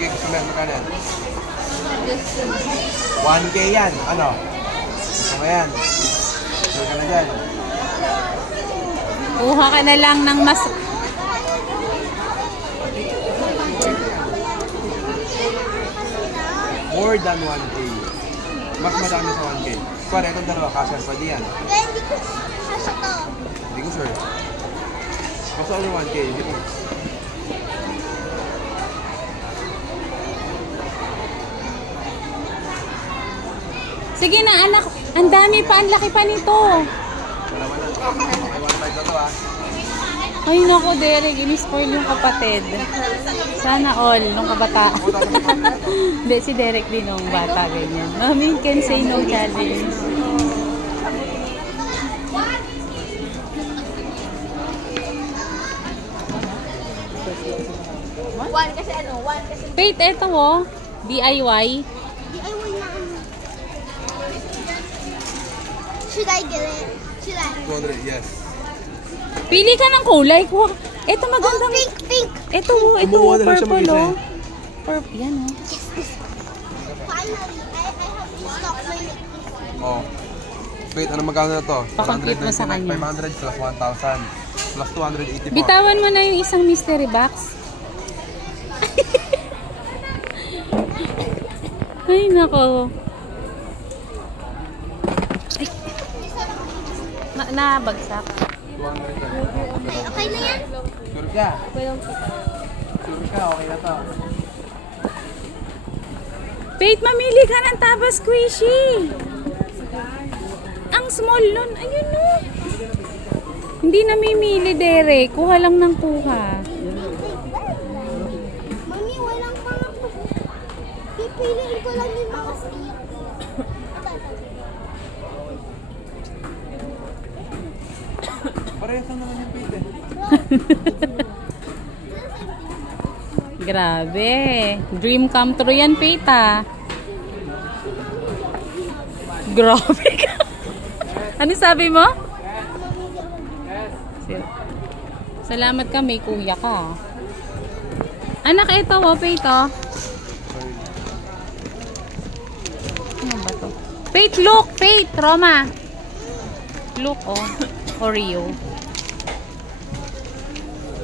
Sige, gusto mo yan, magkano yan? 1K yan, ano? Gusto mo yan? Sure ka na dyan. Kuha ka na lang ng mas... More than 1K. Mas madami sa 1K. Kuwari, itong dalawa, kasya pa diyan. Hindi ko kasya to. Hindi ko sure. Basta ano 1K, hindi ko. Sige na anak, ang dami pa, ang laki pa nito. Wala. May 1.5 na to ha. Ay nako Derek, in-spoil yung kapatid. Sana all, nung kabataan. Hindi, si Derek din nung bata ganyan. Mami can say no challenge. One kasi ano, one kasi... Wait, eto oh. DIY. DIY na ano. Should I get it? Should I? 200, yes. Pili ka ng kulay. Ito magandang... Oh, pink. Ito, Kumuha na lang siya purple mag-isa oh. Purple, yan oh. Finally, I have to stop my necklace. Oh. Wait, ano magkano na to? Pakakit mo sa kanya. 500 plus 1,000 plus 284. Bitawan mo na yung isang mystery box. Ay, nako. Ay. Nabagsak. 200. Okay na yan? Sure ka? Sure ka, okay na to. Wait, mamili ka ng Taba Squishy. Ang small nun. Ayun no. Hindi namimili, Derek. Kuha lang ng kuha. Mami, walang pang... Pipiliin ko lang yung mga stick. Parehas naman yung pite. Grabe. Dream come true yan, Peta. Grabe ka. Ano sabi mo? Salamat ka, may kuya ka. Anak, ito oh, Peta. Ano ba to? Pete, look! Pete! Roma! Look, oh. Oreo.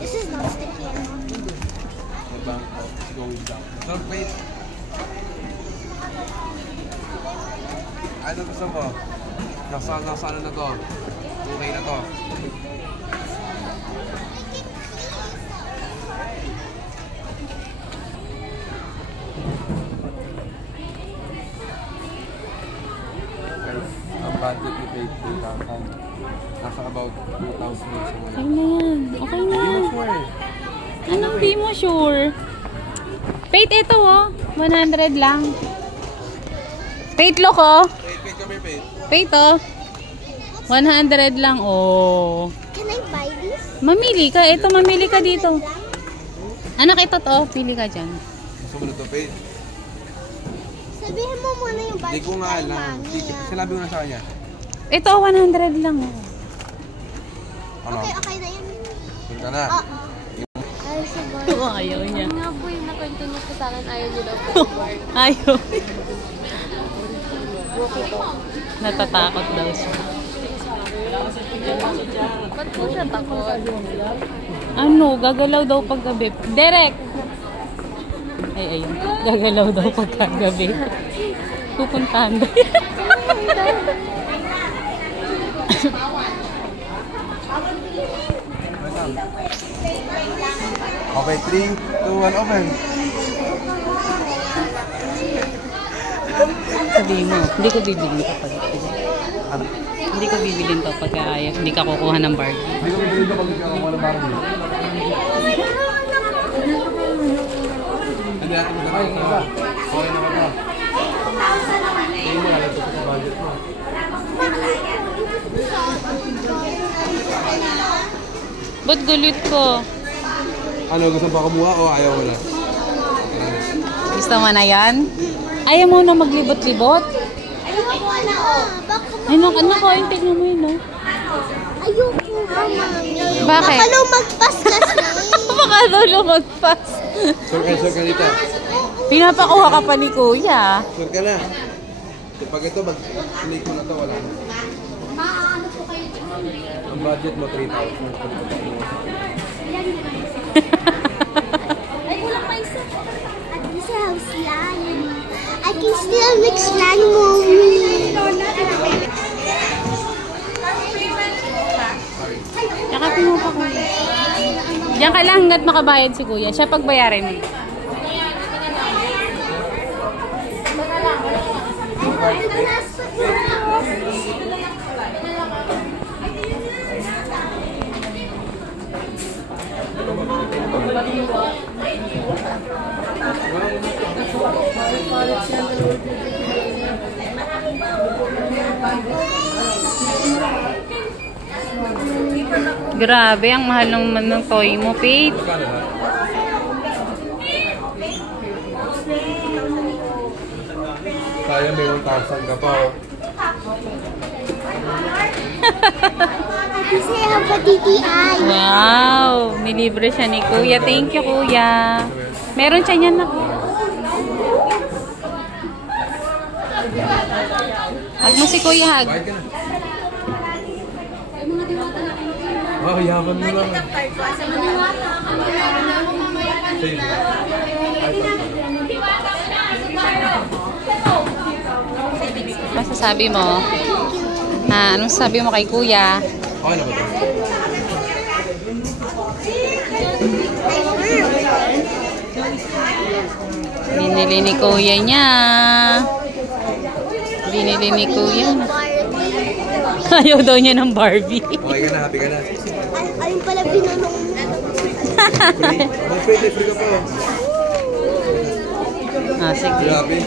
This is not sticky. The bank is going down. So, wait. Ano gusto mo? Nasa ano na to? Okay na to. Ang budget ni Pate 3,000. Nasa about 2,000 na siya ngayon. Okay na yan. Okay na. Hindi mo sure. Anong di mo sure? Pate, ito oh. 100 lang. Pate, look oh. Wait, kami Pate. Pate oh. 100 lang oh. Can I buy this? Mamili ka. Ito, mamili ka dito. Anak, ito to. Pili ka dyan. Gusto mo na to Pate? Sabihin mo muna yung budget. Hindi ko nga alam. Sinabi ko na sa kanya. Ito, 100 lang oh. Ano? Okay na yan. Sure ka na? Oo. Ay, siguro. Oo, ayaw niya. Nga po yung na-continue ko sa akin, ayaw niyo daw po. Ayaw. Natatakot daw siya. Ba't po siya takot? Ano, gagalaw daw paggabi. Derek! Ay, ayun. Gagalaw daw pagkagabi. Pupuntahan daw. Okay, 3, 2, 1, open. Sabihin mo, hindi ko bibilin to pag Ano? hindi ko bibilin to pag hindi ka kukuha ng bargain. Hindi ko bibilin ito pag hindi ka kukuha ng bargain. Hindi natin magandang sa okay na ka. Hindi mo lalagay sa budget mo. Ba't galit ko? Ano, gusto pa kumuha o ayaw mo na? Gusto mo na yan? Ayaw mo na maglibot-libot? Ayoko na oh. Ay, naku, yung tignan mo yun, no? Ayoko nga, mami. Bakit? Baka lumagpas kasi. Baka daw lumagpas. Sure ka dito. Pinapakuha ka pa ni kuya. Sure ka na. Pag ito, mag-click mo na to, wala na. Ang budget mo, 3,000. Ay, wala pa isa. At this house lion. I can still mix slime, mommy. Yakapin mo pa kuya. Diyan ka lang hanggat makabayad si kuya. Siya pagbayarin mo. Grabe, ang mahal ng toy mo, Faith. Kaya may 1,000 ka pa, oh. Kasi I have a DTI. Wow, nilibre siya ni kuya. Thank you, kuya. Meron siya niyan na. Hag mo si kuya, hag. Bayad ka na. Oh, yaman mo lang. Sa'yo. Masasabi mo? Ha, anong sabi mo kay kuya? Okay na ba ito? Binili ni kuya niya. Binili ni kuya. Ayaw daw niya ng Barbie. Okay ka na, happy ka na. Ayun pala binanong mo. Free. Oh, free ka pa, oh. Ah, sige. Grabe.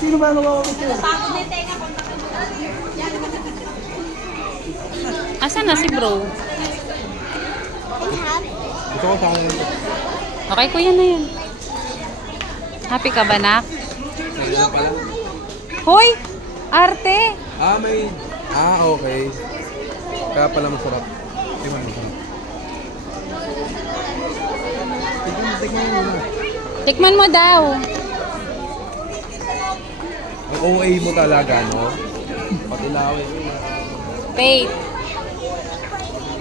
Sino ba nawawa ko siya? Asan na si bro? I have. Ito ko sa akin. Okay, kuya na yan. Happy ka ba, nak? Ayun pala. Hoy! Arte! Ah, may... Ah, okay. Kaya pala masarap. Tingnan mo. Tignan mo. Tikman mo daw. Ang OA mo talaga, no? Patilawin. Faith.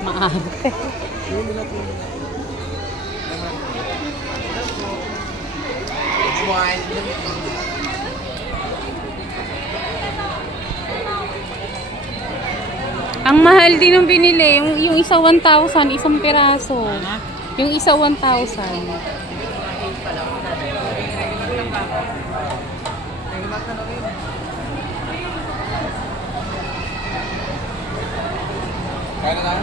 Maarte. Ang mahal din ng binili. Yung isa 1,000, isang piraso. Yung isa 1,000. Kaya na lang?